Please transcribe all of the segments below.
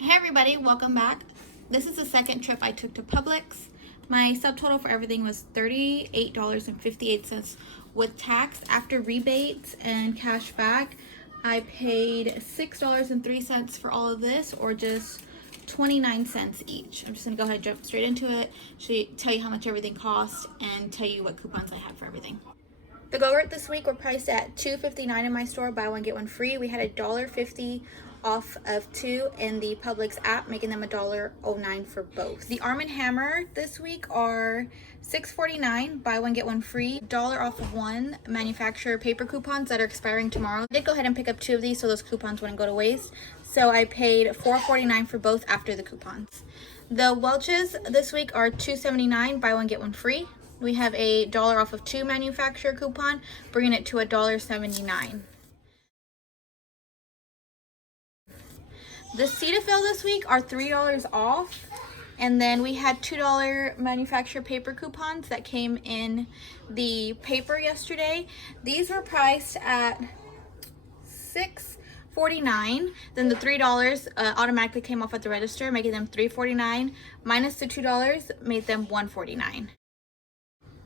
Hey everybody, welcome back. This is the second trip I took to Publix. My subtotal for everything was $38.58 with tax. After rebates and cash back, I paid $6.03 for all of this, or just 29 cents each. I'm just gonna go ahead and jump straight into it, tell you how much everything costs, and tell you what coupons I have for everything. The Go-Gurt this week were priced at $2.59 in my store, buy one get one free. We had $1.50 off of two in the Publix app, making them $1.09 for both. The Arm & Hammer this week are $6.49, buy one get one free, $1 off of one manufacturer paper coupons that are expiring tomorrow. I did go ahead and pick up two of these so those coupons wouldn't go to waste. So I paid $4.49 for both after the coupons. The Welch's this week are $2.79, buy one get one free. We have $1 off of two manufacturer coupon, bringing it to $1.79. The cetaphil this week are $3 off, and then we had $2 manufacturer paper coupons that came in the paper yesterday. These were priced at $6.49. Then the $3 automatically came off at the register, making them $3.49. Minus the $2 made them $1.49.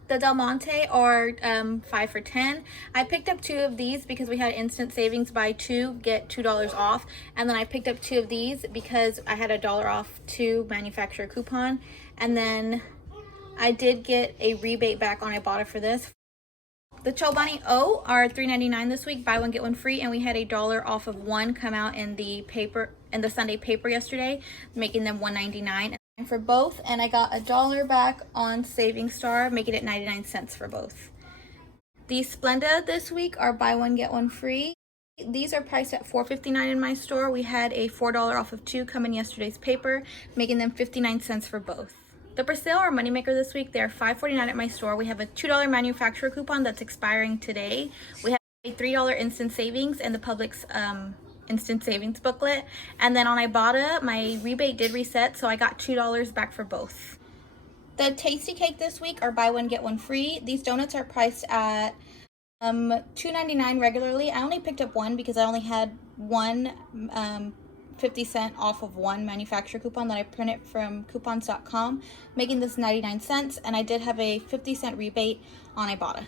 The Del Monte are 5 for $10. I picked up two of these because we had instant savings, buy two get $2 off, and then I picked up two of these because I had $1 off two manufacturer coupon, and then I did get a rebate back on Ibotta for this. The Chobani O are $3.99 this week, buy one get one free, and we had $1 off of one come out in the paper, in the Sunday paper yesterday, making them $1.99 for both, and I got $1 back on Saving Star, making it 99 cents for both. The Splenda this week are buy one get one free. These are priced at $4.59 in my store. We had a $4 off of two come in yesterday's paper, making them 59 cents for both. The persil are moneymaker this week. They're $5.49 at my store. We have a $2 manufacturer coupon that's expiring today. We have a $3 instant savings and the Publix instant savings booklet, and then on Ibotta my rebate did reset, so I got $2 back for both. The Tasty Cake this week are buy one get one free. These donuts are priced at $2.99 regularly. I only picked up one because I only had one 50-cent off of one manufacturer coupon that I printed from coupons.com, making this 99 cents, and I did have a 50-cent rebate on Ibotta.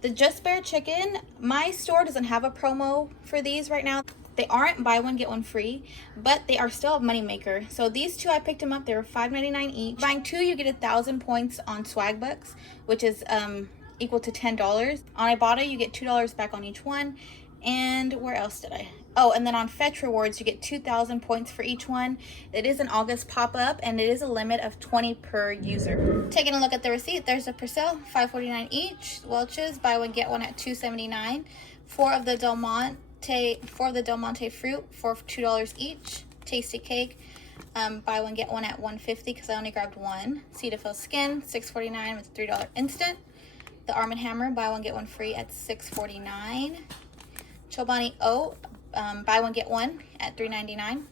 The Just Bare Chicken, my store doesn't have a promo for these right now. They aren't buy one get one free, but they are still a moneymaker. So these two, I picked them up. They were $5.99 each. Buying two, you get 1,000 points on swag bucks, which is equal to $10. On Ibotta, you get $2 back on each one. And where else did I? Oh, and then on Fetch Rewards, you get 2,000 points for each one. It is an August pop-up, and it is a limit of 20 per user. Taking a look at the receipt, there's a persil, $5.49 each. Welch's, buy one get one at $2.79. Four of the Del Monte fruit for $2 each. Tasty Cake, buy one get one at $1.50 because I only grabbed one. Cetaphil Skin, $6.49 with $3 instant. The Arm & Hammer, buy one get one free at $6.49. Chobani O, buy one get one at $3.99.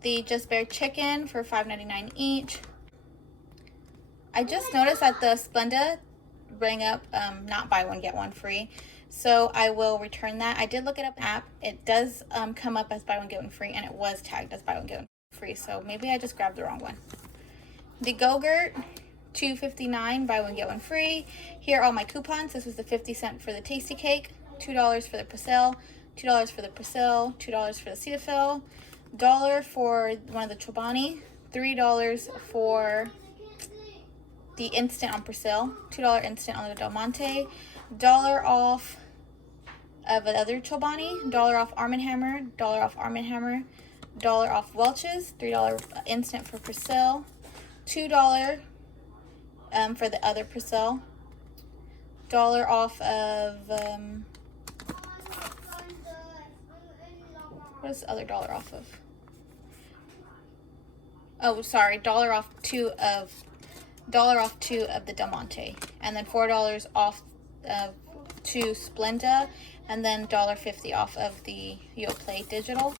The Just Bare Chicken for $5.99 each. I just noticed that the Splenda rang up not buy one get one free, so I will return that. I did look it up in the app. It does come up as buy one get one free, and it was tagged as buy one get one free, so maybe I just grabbed the wrong one. The Go-Gurt, $2.59, buy one get one free. Here are all my coupons. This was the 50-cent for the Tasty Cake, $2 for the persil, $2 for the persil, $2 for the Cetaphil, $1 for one of the Chobani, $3 for the instant on persil, $2 instant on the Del Monte, $1 off of the other Chobani, $1 off Arm & Hammer, $1 off Arm & Hammer, $1 off Welch's, $3 instant for persil, $2 for the other persil, $1 off of what is the other $1 off of? Oh, sorry, $1 off two of the Del Monte, and then $4 off of two Splenda, and then $1.50 off of the Yoplait Digital.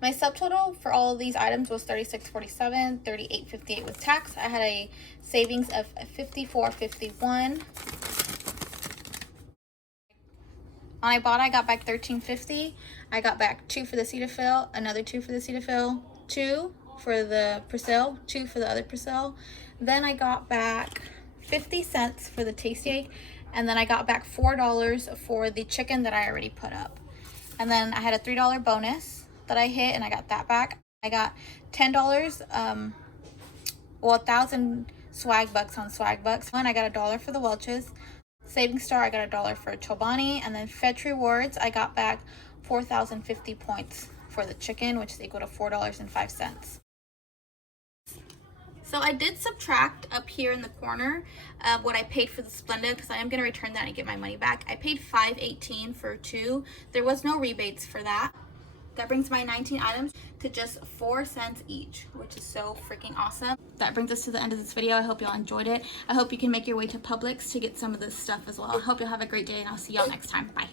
My subtotal for all of these items was $36.47, $38.58 with tax. I had a savings of $54.51. When I bought it, I got back $13.50. I got back 2 for the cetaphil, another 2 for the cetaphil, 2 for the persil, 2 for the other persil. Then I got back 50 cents for the tasty egg, and then I got back $4 for the chicken that I already put up. And then I had a $3 bonus that I hit, and I got that back. I got $10, 1,000 swag bucks on swag bucks. And I got $1 for the Welch's. Saving Star, I got $1 for Chobani. And then Fetch Rewards, I got back 4,050 points for the chicken, which is equal to $4.05. So I did subtract up here in the corner what I paid for the Splenda, because I am going to return that and get my money back. I paid $5.18 for 2. There was no rebates for that. That brings my 19 items to just 4 cents each, which is so freaking awesome. That brings us to the end of this video. I hope y'all enjoyed it. I hope you can make your way to Publix to get some of this stuff as well. I hope you'll have a great day, and I'll see y'all next time. Bye.